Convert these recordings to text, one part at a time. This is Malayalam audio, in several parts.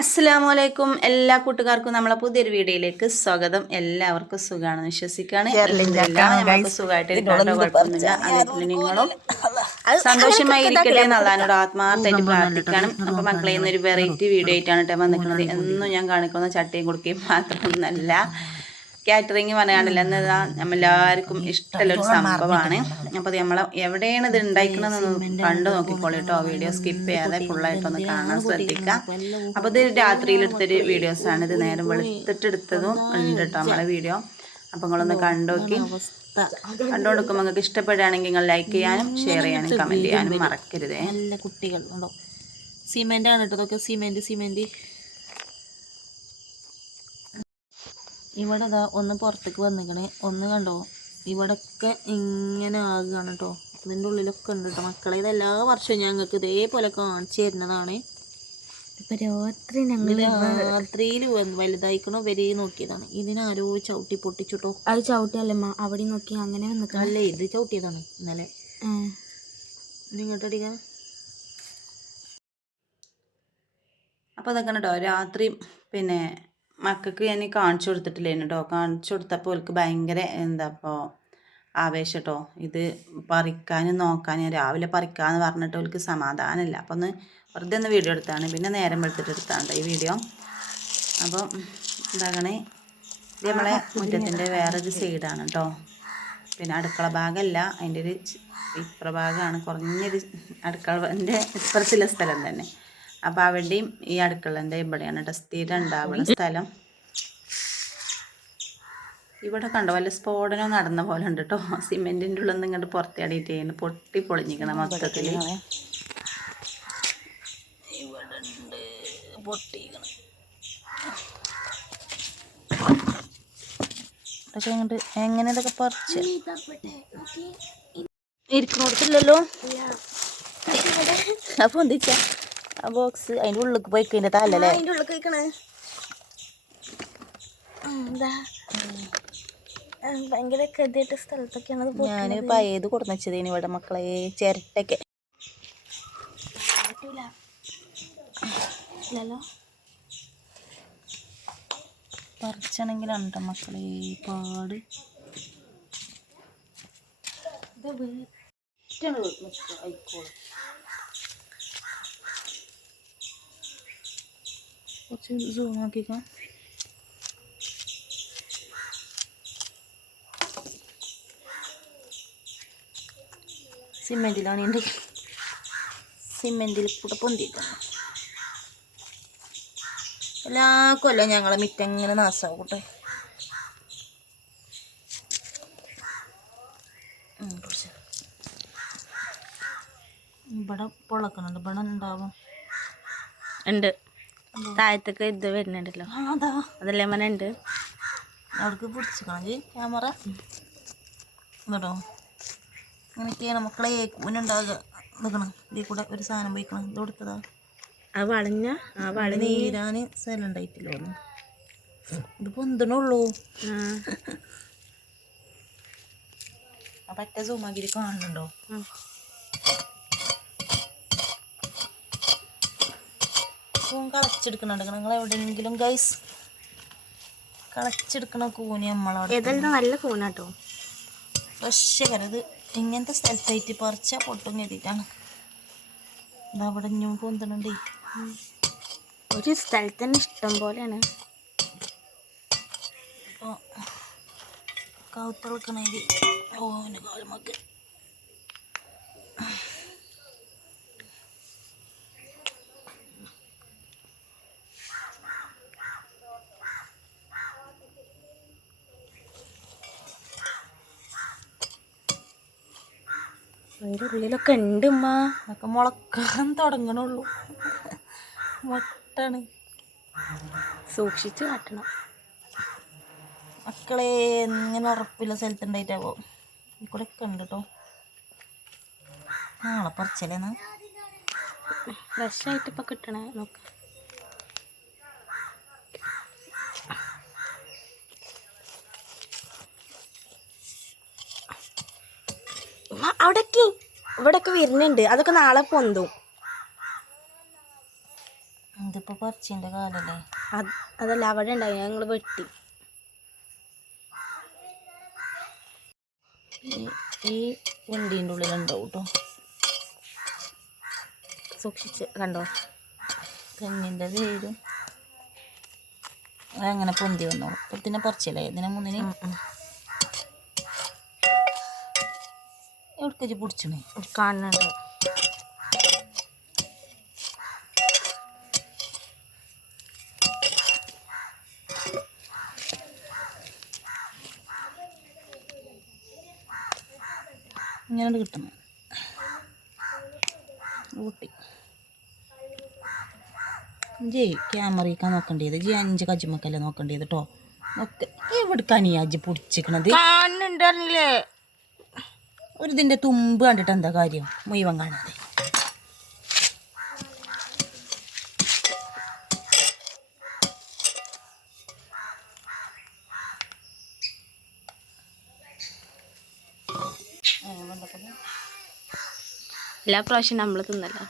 അസ്സലാമു അലൈക്കും എല്ലാ കൂട്ടുകാർക്കും നമ്മളെ പുതിയൊരു വീഡിയോയിലേക്ക് സ്വാഗതം. എല്ലാവർക്കും സുഖമാണെന്ന് വിശ്വസിക്കാണ് സുഖമായിട്ട് നിങ്ങളും സന്തോഷമായി ഇരിക്കട്ടെ എന്ന് അള്ളഹാനോട് ആത്മാർത്ഥമായിട്ട് പ്രാർത്ഥിക്കണം. അപ്പൊ മക്കളെ ഇന്നൊരു വെറൈറ്റി വീഡിയോ ആയിട്ടാണ് വന്നിരിക്കുന്നത് എന്നും ഞാൻ കാണിക്കുന്ന ചട്ടിയും കുടുക്കയും മാത്രമൊന്നല്ല. കാറ്ററിങ് പറയാണ്ടില്ല എന്നതാ നമ്മളെല്ലാവർക്കും ഇഷ്ടമുള്ള ഒരു സംഭവമാണ്. അപ്പോൾ അത് നമ്മളെ എവിടെയാണ് ഇത് ഉണ്ടായിക്കണമെന്നൊന്ന് കണ്ടു നോക്കിക്കോളൂ കേട്ടോ. വീഡിയോ സ്കിപ്പ് ചെയ്യാതെ ഫുള്ളായിട്ടൊന്ന് കാണാൻ ശ്രദ്ധിക്കുക അപ്പോൾ ഇത് രാത്രിയിലെടുത്തൊരു വീഡിയോസാണ് ഇത്. നേരം വെളുത്തിട്ടെടുത്തതും ഉണ്ട് കേട്ടോ നമ്മളെ വീഡിയോ അപ്പോൾ നിങ്ങളൊന്ന് കണ്ടു കൊടുക്കുമ്പോൾ കണ്ടുകൊടുക്കുമ്പോൾ നിങ്ങൾക്ക് ഇഷ്ടപ്പെടുകയാണെങ്കിൽ നിങ്ങൾ ലൈക്ക് ചെയ്യാനും ഷെയർ ചെയ്യാനും കമന്റ് ചെയ്യാനും മറക്കരുതേ. നല്ല കുട്ടികൾ ഉണ്ടോ സിമെന്റ് ആണ് കേട്ടോ ഇതൊക്കെ സിമെന്റ് സിമെന്റ്. ഇവിടെ ഇതാ ഒന്ന് പുറത്തേക്ക് വന്നിക്കണേ. ഒന്ന് കണ്ടോ? ഇവിടൊക്കെ ഇങ്ങനെ ആകുകയാണ് കേട്ടോ ഇതിന്റെ ഉള്ളിലൊക്കെ ഉണ്ട് കേട്ടോ മക്കളെ. ഇത് എല്ലാ വർഷവും ഞങ്ങൾക്ക് ഇതേപോലെ കാണിച്ചു തരുന്നതാണ്. ഇപ്പൊ രാത്രി ഞങ്ങൾ രാത്രിയിൽ വലുതായിക്കണോ. വരെ നോക്കിയതാണ്. ഇതിനാരോ ചവിട്ടി പൊട്ടിച്ചുട്ടോ അത് ചവിട്ടിയല്ലമ്മ അവിടെ നോക്കി അങ്ങനെ വന്നിക്കണം. അല്ല ഇത് ചവിട്ടിയതാണ് ഇന്നലെ. ഇങ്ങോട്ട് അടിക്കാൻ അപ്പോൾ അതൊക്കെ കേട്ടോ രാത്രി പിന്നെ മക്കൾക്ക് ഞാൻ കാണിച്ചു കൊടുത്തിട്ടില്ലേനു കേട്ടോ കാണിച്ചു കൊടുത്തപ്പോൾ അവൾക്ക് ഭയങ്കര എന്താ ഇപ്പോൾ ആവേശം കേട്ടോ ഇത് പറിക്കാനും നോക്കാനും രാവിലെ പറിക്കാന്ന് പറഞ്ഞിട്ട് അവൾക്ക് സമാധാനമില്ല അപ്പോൾ ഒന്ന് വെറുതെ ഒന്ന് വീഡിയോ എടുത്താണ്. പിന്നെ നേരം വെളുത്തിട്ട് എടുത്താണ് ഈ വീഡിയോ. അപ്പോൾ എന്താകണേ ഇത് നമ്മളെ മുറ്റത്തിന്റെ വേറൊരു സൈഡാണ് കേട്ടോ പിന്നെ അടുക്കള ഭാഗമല്ല അതിന്റെ ഒരു ഇപ്പുറ ഭാഗമാണ് കുറഞ്ഞൊരു അടുക്കളന്റെ ഇപ്പുറത്തുള്ള സ്ഥലം തന്നെ. അപ്പോൾ അവിടെയും ഈ അടുക്കളന്റെ ഇവിടെയാണ് കേട്ടോ. സ്ഥിരം ഉണ്ടാവുന്ന സ്ഥലം. ഇവിടെ കണ്ടോ വല്ല സ്ഫോടനം നടന്ന പോലെ ഉണ്ട് കേട്ടോ. സിമെന്റിന്റെ ഉള്ളിൽ നിന്ന് ഇങ്ങോട്ട് പുറത്തേടിയിട്ട് ചെയ്യുന്നു പൊട്ടി പൊളിഞ്ഞിക്കണം മൊത്തത്തിൽ പൊട്ടിക്കണം ഇതൊക്കെ ഇങ്ങോട്ട് എങ്ങനെ ഇതൊക്കെ പറിച്ച്? ഇരിക്കണോടത്തില്ലല്ലോ. അപ്പൊ എന്തിച്ച ആ ബോക്സ് അതിന്റെ ഉള്ളിലേക്ക് പോയി അതിന്റെ തല്ലല്ലേ അതിന്റെ ഉള്ളിൽ കഴിക്കണേ എന്താ? ഭയങ്കര സ്ഥലത്തൊക്കെയാണ് ഞാൻ ഞാൻ കൊടുന്ന് കൊടുന്നച്ചതേന് ഇവിടെ മക്കളെ ചിരട്ടൊക്കെ പറിച്ചാണെങ്കിലുണ്ടോ മക്കളെ പാട്. പാട് കുറച്ച് സൂം ആക്കിക്കാം സിമെന്റിലാണ് എന്റെ സിമെന്റിൽ കൂടെ പൊന്തിക്കണം എല്ലാ കൊല്ലം ഞങ്ങളെ മിറ്റങ്ങനെ നാശമാവട്ടെ ഇവിടെ പൊളക്കണുണ്ട്. ഇവിടെ ഉണ്ടാവും. ഉണ്ട്. താഴത്തൊക്കെ ഇത് വരുന്നുണ്ടല്ലോ. അത്. ലെമൺ ഉണ്ട് അവർക്ക് പിടിച്ചിക്കണമെങ്കിൽ ക്യാമറ. എന്നിട്ടോ അങ്ങനെയൊക്കെയാണ് മക്കളെ ഉണ്ടാവുക നിൽക്കണം ഇതിൽ കൂടെ ഒരു സാധനം പോയിക്കണം. ഇത് കൊടുത്തതാ. ആ വളഞ്ഞ ആ വള നീരാൻ സ്ഥലം ഉണ്ടായിട്ടില്ല ഒന്നും ഇത് പൊന്തണുള്ളൂ പറ്റ സൂമാഗിരി കാണുന്നുണ്ടോ? കൂൺ കളച്ചെടുക്കണുണ്ട് നിങ്ങൾ എവിടെയെങ്കിലും ഗൈസ് കളച്ചെടുക്കണ കൂന് നമ്മളവിടെ ഏതെല്ലാം നല്ല കൂണാട്ടോ ഫ്രഷ് കരുത് ഇങ്ങനത്തെ സ്ഥലത്തായിട്ട് പറിച്ച പൊട്ടും കരുതിയിട്ടാണ്. ഇതാ അവിടെ ഞാൻ പൊന്തണുണ്ടേ ഒരു സ്ഥലത്ത് തന്നെ ഇഷ്ടം പോലെയാണ്. അപ്പോൾ കൗത്തിളക്കണേൽ ഓന് കാലുമൊക്കെ അതിന്റെ ഉള്ളിലൊക്കെ ഉണ്ട് ഉമ്മ. അതൊക്കെ മുളക്കാൻ തുടങ്ങണുള്ളൂ. മുട്ടാണ് സൂക്ഷിച്ച് കാട്ടണം മക്കളെ എങ്ങനെ ഉറപ്പില്ല സ്ഥലത്തുണ്ടായിട്ടാവോ ഈ കൂടെ ഒക്കെ ഉണ്ട് കേട്ടോ നാളെ പറിച്ചല്ലേന്ന് ഫ്രഷായിട്ട് ഇപ്പം കിട്ടണേ നോക്ക് ഉമ്മ, അവിടേക്ക് ഇവിടൊക്കെ വരുന്നുണ്ട്. അതൊക്കെ നാളെ പൊന്തും. കുറച്ചിന്റെ കാലല്ലേ? അതല്ല അവിടെ ഉണ്ടായി. ഞങ്ങൾ വെട്ടി. ഈ ഈ ഉള്ളിൽ ഉള്ളിലുണ്ടാവും കേട്ടോ സൂക്ഷിച്ച് കണ്ടോ? തെങ്ങിന്റെ വേരും. അതങ്ങനെ പൊന്തി വന്നോളൂ. പിന്നെ പറിച്ചില്ലേ? ഇതിനെ മുന്നിന്? എവിടേക്ക് പിടിച്ചണേ? കാണുന്നുണ്ട്. ഇങ്ങനെ കിട്ടുന്നു ഊട്ടി. ജി ക്യാമറയ്ക്കാ നോക്കേണ്ടത്? ജി അഞ്ച് കജ്മക്കല്ലേ നോക്കേണ്ടത് കേട്ടോ നോക്ക്. എവിടുക്കാണ് ഈ കാണുന്നുണ്ടല്ലേ പൊടിച്ചിക്കണത്? കാണുന്നുണ്ട് അറിഞ്ഞില്ലേ ഒരു ഇതിന്റെ തുമ്പ് കണ്ടിട്ട് എന്താ കാര്യം? മുഴുവൻ കാണാതെ എല്ലാ പ്രാവശ്യം നമ്മൾ തിന്നല്ലോ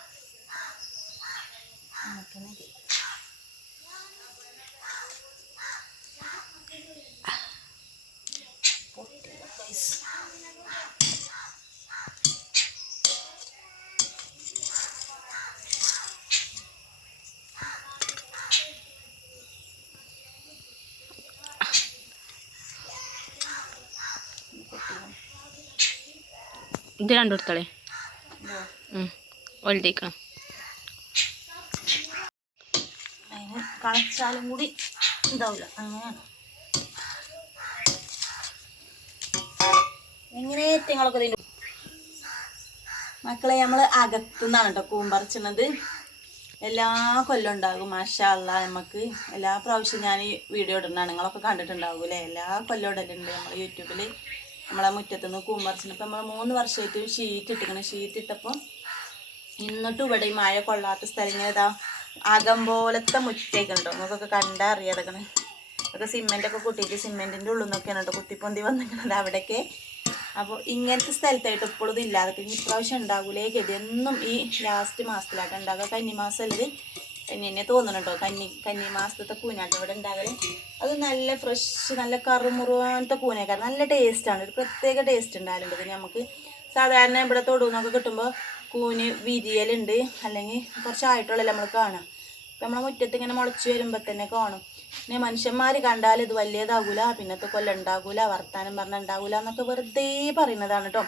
ഇത് രണ്ടെടുത്തോളെ ഒളിക്കണം അതിന് കളച്ചാലും കൂടി ഉണ്ടാവില്ല അങ്ങനെയാണ് എങ്ങനെ തിങ്ങളൊക്കെ ഇതിന്റെ മക്കളെ നമ്മൾ അകത്തുനിന്നാണ് കേട്ടോ കൂമ്പറിച്ചണത്. എല്ലാ കൊല്ലം ഉണ്ടാകും. മാഷല്ല നമുക്ക് എല്ലാ പ്രാവശ്യം ഞാൻ ഈ വീഡിയോ ഇടുന്നതാണ്. നിങ്ങളൊക്കെ കണ്ടിട്ടുണ്ടാവൂലേ എല്ലാ കൊല്ലം ഇടലുണ്ട് നമ്മൾ യൂട്യൂബിൽ നമ്മളെ മുറ്റത്തു നിന്ന് കൂമ്പറിച്ചിട്ട് ഇപ്പം നമ്മൾ മൂന്ന് വർഷമായിട്ട് ഷീറ്റ് ഇട്ടിക്കണം ഷീറ്റ് ഇട്ടപ്പോൾ എന്നിട്ടും ഇവിടെ ഈ മഴ കൊള്ളാത്ത സ്ഥലം ഇങ്ങനെ ഇതാ അകം പോലത്തെ മുറ്റൊക്കെ ഉണ്ടോ? നമുക്കൊക്കെ കണ്ടാൽ അറിയാതെക്കണ്. അതൊക്കെ സിമെന്റൊക്കെ ഒക്കെ കൂട്ടിയിട്ട് സിമെന്റിന്റെ ഉള്ളിൽ നിന്നൊക്കെയാണ് കേട്ടോ കുത്തിപ്പൊന്തി വന്നിരിക്കുന്നത് അവിടെയൊക്കെ. അപ്പോൾ ഇങ്ങനത്തെ സ്ഥലത്തായിട്ട് ഇപ്പോഴും ഇതില്ലാതെ ഇനി ഇപ്രാവശ്യം ഉണ്ടാകൂലേ ഗതി എന്നും ഈ ലാസ്റ്റ് മാസത്തിലായിട്ട് ഉണ്ടാകുക കന്നി മാസമല്ലത് കന്നി തന്നെ തോന്നണം കന്നി കന്നി മാസത്തെ കൂനാട്ടോ ഇവിടെ ഉണ്ടാകൽ? അത് നല്ല ഫ്രഷ് നല്ല കറുമുറുവാനത്തെ കൂനേക്കാരം നല്ല ടേസ്റ്റാണ് ഒരു പ്രത്യേക ടേസ്റ്റ് ഉണ്ടാകലുണ്ട് പിന്നെ നമുക്ക് സാധാരണ ഇവിടെ തൊടുന്നൊക്കെ കിട്ടുമ്പോൾ കൂന് വിരിയലുണ്ട്. അല്ലെങ്കിൽ കുറച്ചായിട്ടുള്ള നമ്മൾ കാണാം. ഇപ്പം നമ്മളെ മുറ്റത്ത് ഇങ്ങനെ മുളച്ച് വരുമ്പോൾ തന്നെ കാണും. പിന്നെ മനുഷ്യന്മാർ കണ്ടാൽ ഇത് വലിയതാകൂല പിന്നത്തെ കൊല്ലം ഉണ്ടാകൂല വർത്താനം പറഞ്ഞ ഉണ്ടാകൂല എന്നൊക്കെ വെറുതെ പറയുന്നതാണ് കേട്ടോ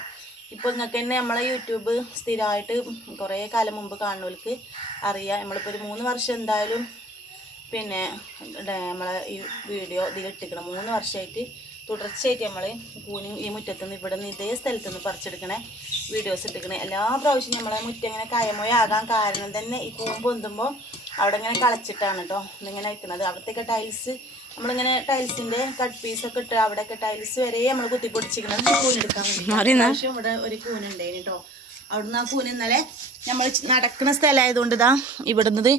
ഇപ്പോൾ നിങ്ങൾക്ക് തന്നെ നമ്മളെ യൂട്യൂബ് സ്ഥിരമായിട്ട് കുറേ കാലം മുമ്പ് കാണുന്നവർക്ക് അറിയാം. നമ്മളിപ്പോൾ ഒരു മൂന്ന് വർഷം എന്തായാലും പിന്നെ നമ്മളെ ഈ വീഡിയോ ഇതിലിട്ടിക്കണം മൂന്ന് വർഷമായിട്ട് തുടർച്ചയായിട്ട് നമ്മൾ കൂനി ഈ മുറ്റത്തുനിന്ന് ഇവിടെ നിന്ന് ഇതേ സ്ഥലത്ത് നിന്ന് പറിച്ചെടുക്കണേ വീഡിയോസ് എടുക്കണേ എല്ലാ പ്രാവശ്യം നമ്മളെ മുറ്റം ഇങ്ങനെ കയമോയാകാൻ കാരണം തന്നെ ഈ കൂമ്പ് പൊന്തുമ്പോൾ അവിടെ ഇങ്ങനെ കളച്ചിട്ടാണ് കേട്ടോ ഇതിങ്ങനെ വെക്കുന്നത് അവിടത്തേക്ക് ടൈൽസ് നമ്മളിങ്ങനെ ടൈൽസിന്റെ കട്ട് പീസ് ഒക്കെ ഇട്ട് അവിടെയൊക്കെ ടൈൽസ് വരെ നമ്മൾ കുത്തിപ്പൊടിച്ചിരിക്കണത് കൂനെടുക്കാൻ പ്രാവശ്യം ഇവിടെ ഒരു കൂനുണ്ടായിന് കേട്ടോ അവിടുന്ന് ആ കൂന് ഇന്നലെ നമ്മൾ നടക്കുന്ന സ്ഥലമായതുകൊണ്ട് ഇതാ ഇവിടുന്നത്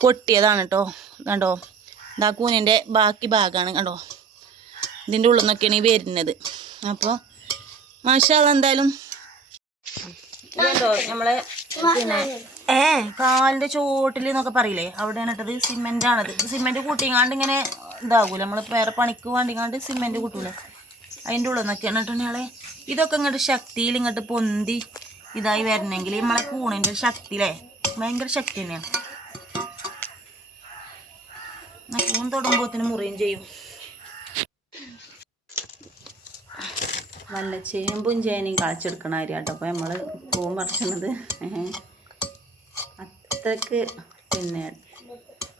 പൊട്ടിയതാണ് കേട്ടോ കണ്ടോ? ഇതാ കൂനിന്റെ ബാക്കി ഭാഗമാണ് കണ്ടോ? ഇതിന്റെ ഉള്ളിൽ നിന്നൊക്കെയാണ് ഈ വരുന്നത്. അപ്പോൾ മാഷാള്ള എന്തായാലും നമ്മളെ പിന്നെ ഏ കാലിന്റെ ചോട്ടിൽ എന്നൊക്കെ പറയില്ലേ? അവിടെയാണ് ഇട്ടത്. സിമെന്റ് ആണത് സിമെന്റ് കൂട്ടിങ്ങാണ്ട് ഇങ്ങനെ ഇതാകൂല. നമ്മൾ വേറെ പണിക്ക് വേണ്ടിങ്ങാണ്ട് സിമെന്റ് കൂട്ടൂലേ? അതിന്റെ ഉള്ളിൽ നിന്നൊക്കെയാണ് ഇട്ടുണ്ടെങ്കിലേ ഇതൊക്കെ ഇങ്ങോട്ട് ശക്തിയിൽ ഇങ്ങോട്ട് പൊന്തി ഇതായി വരണമെങ്കിൽ നമ്മളെ കൂണിന്റെ ശക്തിയിലേ? ഭയങ്കര ശക്തി തന്നെയാണ്. കൂൺ തൊടുമ്പോത്തിന് മുറിയും ചെയ്യും. നല്ല ചേമ്പും ചേനയും കളിച്ചെടുക്കണ കാര്യം കേട്ടോ അപ്പോൾ നമ്മൾ പൂവും പറിച്ചത് അത്രയ്ക്ക് പിന്നെ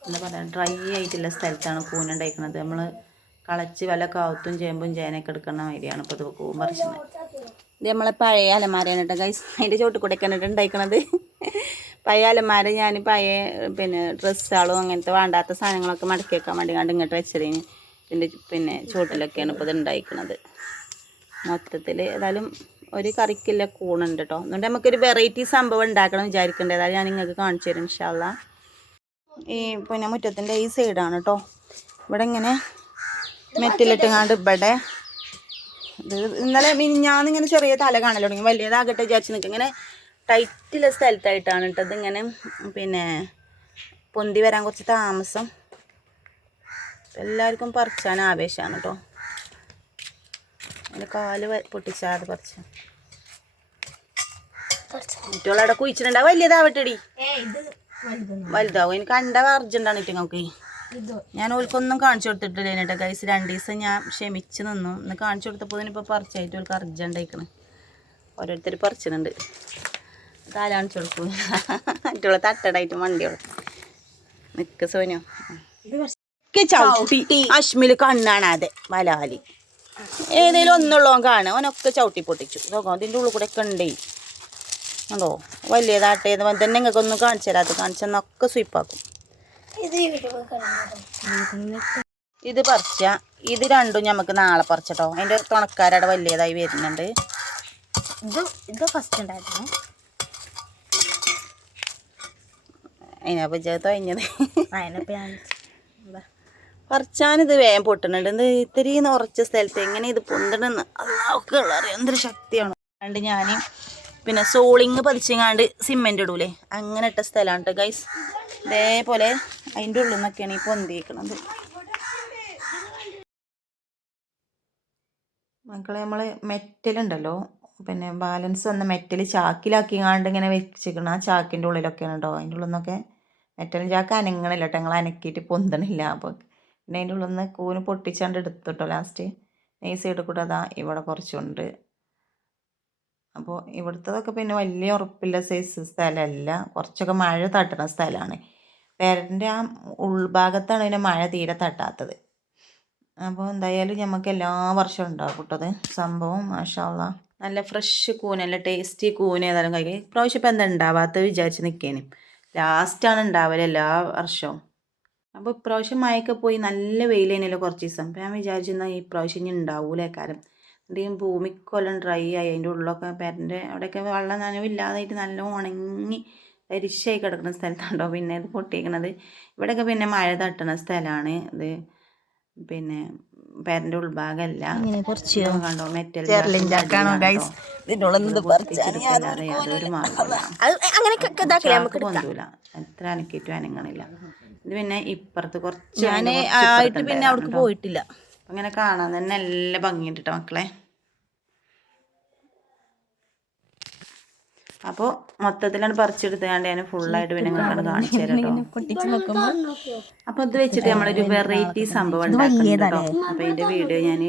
എന്താ പറയുക ഡ്രൈ ആയിട്ടുള്ള സ്ഥലത്താണ് കൂനുണ്ടായിരിക്കുന്നത് നമ്മൾ കളച്ച് വല്ല കാവത്തും ചേമ്പും ചേനയൊക്കെ എടുക്കുന്ന മാതിരിയാണ് ഇപ്പോൾ ഇത് പൂവും പറിച്ചത് ഇത് നമ്മളെ പഴയ അലമാരയാണ് കേട്ടോ ഗൈസ് അതിന്റെ ചോട്ടിൽ കൂടെ ഒക്കെ ഉണ്ടായിക്കണത്. പഴയ അലമാര ഞാൻ പഴയ പിന്നെ ഡ്രസ്സുകളും അങ്ങനത്തെ വേണ്ടാത്ത സാധനങ്ങളൊക്കെ മടക്കി വെക്കാൻ വേണ്ടി കണ്ട് ഇങ്ങോട്ട് വെച്ചതിന്. ഇതിന്റെ പിന്നെ ചോട്ടിലൊക്കെയാണ് ഇപ്പോൾ ഇത് ഉണ്ടായിരിക്കുന്നത് മൊത്തത്തിൽ ഏതായാലും ഒരു കറിക്കില്ല കൂണുണ്ട് കേട്ടോ. അതുകൊണ്ട് നമുക്കൊരു വെറൈറ്റി സംഭവം ഉണ്ടാക്കണം വിചാരിക്കേണ്ടത് ഏതായാലും ഞാൻ നിങ്ങൾക്ക് കാണിച്ചു തരും ഇൻഷാല്ല ഈ പിന്നെ മുറ്റത്തിന്റെ ഈ സൈഡാണ് കേട്ടോ ഇവിടെ ഇങ്ങനെ മെറ്റിലിട്ടുങ്ങാണ്ട് ഇവിടെ ഇത് ഇന്നലെ ഇങ്ങനെ ചെറിയ തല കാണൽ തുടങ്ങി. വലിയതാകട്ടെ വിചാരിച്ച് നിൽക്കുക ഇങ്ങനെ ടൈറ്റിലെ സ്ഥലത്തായിട്ടാണ് കേട്ടോ ഇങ്ങനെ പിന്നെ പൊന്തി വരാൻ കുറച്ച് താമസം. എല്ലാവർക്കും പറിച്ചാൻ ആവേശമാണ് കേട്ടോ അതിന്റെ കാൽ പൊട്ടിച്ചാതെ പറിച്ച. കുട്ടികളവിടെ കുഴിച്ചിട്ടുണ്ടാവും. വലിയതാവട്ടെടി. വലുതാവും. എനിക്ക് കണ്ട അർജന്റാണ് ഇട്ട് നമുക്ക് ഞാൻ ഓൾക്കൊന്നും കാണിച്ചു കൊടുത്തിട്ടില്ല കേട്ടോ ഗൈസ് രണ്ട് ദിവസം ഞാൻ ക്ഷമിച്ച് നിന്നു. ഇന്ന് കാണിച്ചു കൊടുത്തപ്പോൾ ഇതിനിപ്പോൾ പറിച്ചായിട്ട് ഓൾക്ക് അർജന്റ് ആയിക്കണ്. ഓരോരുത്തർ പറിച്ചിട്ടുണ്ട്. കാലാണിച്ചു കൊടുക്കും. മറ്റുള്ള തട്ടടായിട്ട് വണ്ടിയോൾ നിക്ക് സോനോ ചവിട്ടി. അശ്മിൽ കണ്ണാണാതെ മലാലി. ഏതെങ്കിലും ഒന്നുള്ളവൻ കാണുക അവനൊക്കെ ചവിട്ടി പൊട്ടിച്ചു. നോക്കാം അതിന്റെ ഉള്ളിൽ കൂടെ ഒക്കെ ഉണ്ടേ. ഉണ്ടോ വലിയതാട്ടെ എന്ന് പറഞ്ഞ് തന്നെ നിങ്ങൾക്ക് ഒന്നും കാണിച്ചു തരാത്ത കാണിച്ചെന്നൊക്കെ സ്വീപ്പാക്കും ഇത് പറിച്ച. ഇത് രണ്ടും നമുക്ക് നാളെ പറിച്ചട്ടോ. അതിന്റെ തുണക്കാരവിടെ വലിയതായി വരുന്നുണ്ട്. ഇത് ഇത് ഫസ്റ്റ് ഉണ്ടായിരുന്നു. അതിനെ കഴിഞ്ഞത് പറിച്ചാനിത് വേഗം പൊട്ടുന്നുണ്ട് ഇത് ഇത്തിരി ഉറച്ച സ്ഥലത്ത് എങ്ങനെ ഇത് പൊന്തണെന്ന് അതൊക്കെ അറിയാം. എന്തൊരു ശക്തിയാണ്. അതുകൊണ്ട് ഞാൻ പിന്നെ സോളിങ് പതിച്ചെങ്ങാണ്ട് സിമെന്റ് ഇടൂലേ? അങ്ങനെ ഇട്ട സ്ഥലമാണ് കേട്ടോ ഗൈസ് ഇതേപോലെ അതിന്റെ ഉള്ളിൽ നിന്നൊക്കെയാണ് ഈ പൊന്തിയിരിക്കണത് മക്കളെ നമ്മൾ മെറ്റലുണ്ടല്ലോ. പിന്നെ ബാലൻസ് വന്ന മെറ്റൽ ചാക്കിലാക്കിങ്ങാണ്ട് ഇങ്ങനെ വെച്ചിരിക്കണം ആ ചാക്കിന്റെ ഉള്ളിലൊക്കെയാണ് കേട്ടോ അതിന്റെ ഉള്ളിൽ നിന്നൊക്കെ മെറ്റലും ചാക്ക് അനങ്ങണില്ല കേട്ടോ ഞങ്ങൾ അനക്കിയിട്ട് പൊന്തണില്ല. അപ്പോൾ പിന്നെ അതിന്റെ ഉള്ളിൽ നിന്ന് കൂന് പൊട്ടിച്ചാണ്ട് എടുത്തു കേട്ടോ ലാസ്റ്റ് ഈ സൈഡിൽ അതാ ഇവിടെ കുറച്ചുണ്ട്. അപ്പോൾ ഇവിടുത്തതൊക്കെ പിന്നെ വലിയ ഉറപ്പില്ല സൈസ് സ്ഥലമല്ല കുറച്ചൊക്കെ മഴ തട്ടുന്ന സ്ഥലമാണ് പേരന്റെ ആ ഉൾഭാഗത്താണ് പിന്നെ മഴ തീരെ തട്ടാത്തത്. അപ്പോൾ എന്തായാലും നമുക്ക് എല്ലാ വർഷവും ഉണ്ടാവും കൂട്ടത് സംഭവം മാഷാള്ള നല്ല ഫ്രഷ് കൂന നല്ല ടേസ്റ്റി കൂന ഏതായാലും കഴിക്കും. ഇപ്രാവശ്യം ഇപ്പം എന്താ ഉണ്ടാവാത്തത് വിചാരിച്ച് നിൽക്കേനും ലാസ്റ്റാണ് ഉണ്ടാവൽ എല്ലാ വർഷവും. അപ്പോൾ ഇപ്രാവശ്യം മഴയൊക്കെ പോയി നല്ല വെയിലേനല്ലോ കുറച്ച് ദിവസം. അപ്പം ഞാൻ വിചാരിച്ചിരുന്ന ഈ പ്രാവശ്യം ഇനി ഉണ്ടാവൂലേ എന്തെങ്കിലും ഭൂമിക്കൊല്ലം ഡ്രൈ ആയി അതിന്റെ ഉള്ളിലൊക്കെ പേരന്റെ അവിടെയൊക്കെ വെള്ളം നനവില്ലാതായിട്ട് നല്ല ഉണങ്ങി തരിശായി കിടക്കുന്ന സ്ഥലത്താണ്ടോ പിന്നെ ഇത് പൊട്ടിയിരിക്കണത് ഇവിടെയൊക്കെ പിന്നെ മഴ തട്ടുന്ന സ്ഥലമാണ്. ഇത് പിന്നെ പേരന്റെ ഉൾഭാഗമല്ല കണ്ടോ? മെറ്റൽ യാതൊരു മാർഗമില്ല പൊന്തൂല. എത്ര അനക്കിയിട്ടും അനങ്ങണില്ല. ഇത് പിന്നെ ഇപ്പുറത്ത് കുറച്ച് ഞാൻ ആയിട്ട് പിന്നെ അവിടേക്ക് പോയിട്ടില്ല. അങ്ങനെ കാണാൻ തന്നെ നല്ല ഭംഗിയുണ്ട് മക്കളെ. അപ്പോൾ മൊത്തത്തിലാണ് പറിച്ചെടുത്തുകൊണ്ട് ഞാൻ ഫുള്ളായിട്ട് പിന്നെ നിങ്ങൾക്കാണ് കാണിച്ചു തരാം കേട്ടോ പൊട്ടിച്ച് അപ്പോൾ ഇത് വെച്ചിട്ട് നമ്മളൊരു വെറൈറ്റി സംഭവം അപ്പൊ എന്റെ അപ്പോൾ ഇതിന്റെ വീഡിയോ ഞാൻ.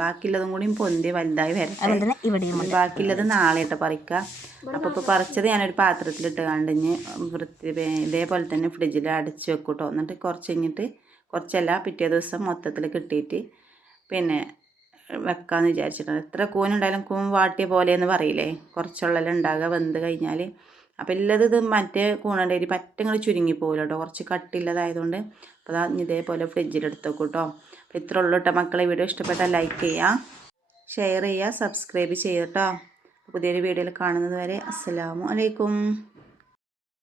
ബാക്കിയുള്ളതും കൂടി പൊന്തി വലുതായി വരട്ടെ. ഇവിടെയും ബാക്കിയുള്ളത് നാളെ ഇട്ട് പറിക്കുക അപ്പോൾ ഇപ്പോൾ പറിച്ചത് ഞാനൊരു പാത്രത്തിലിട്ട് കണ്ടിഞ്ഞ് വൃത്തി ഇതേപോലെ തന്നെ ഫ്രിഡ്ജിൽ അടിച്ചു വെക്കൂട്ടോ. എന്നിട്ട് കുറച്ച് കഴിഞ്ഞിട്ട് കുറച്ചല്ല പിറ്റേ ദിവസം മൊത്തത്തിൽ കിട്ടിയിട്ട് പിന്നെ വെക്കാമെന്ന് വിചാരിച്ചിട്ടുണ്ട്. എത്ര കൂനുണ്ടായാലും കൂൻ വാട്ടിയ പോലെ എന്ന് പറയില്ലേ? കുറച്ചുള്ളെല്ലാം ഉണ്ടാകുക വെന്ത് കഴിഞ്ഞാൽ അപ്പോൾ ഉള്ളത് ഇത് മറ്റേ കൂണുണ്ടായി പറ്റങ്ങൾ ചുരുങ്ങി പോകില്ല കേട്ടോ കുറച്ച് കട്ടില്ലതായതുകൊണ്ട് അപ്പോൾ അതാ ഇതേപോലെ ഫ്രിഡ്ജിലെടുത്ത് വെക്കും കേട്ടോ അപ്പോൾ ഇത്ര ഉള്ളൂ കേട്ടോ മക്കളെ വീഡിയോ ഇഷ്ടപ്പെട്ടാൽ ലൈക്ക് ചെയ്യുക ഷെയർ ചെയ്യുക സബ്സ്ക്രൈബ് ചെയ്യുക കേട്ടോ പുതിയൊരു വീഡിയോയിൽ കാണുന്നത് വരെ അസ്സലാമു അലൈക്കും.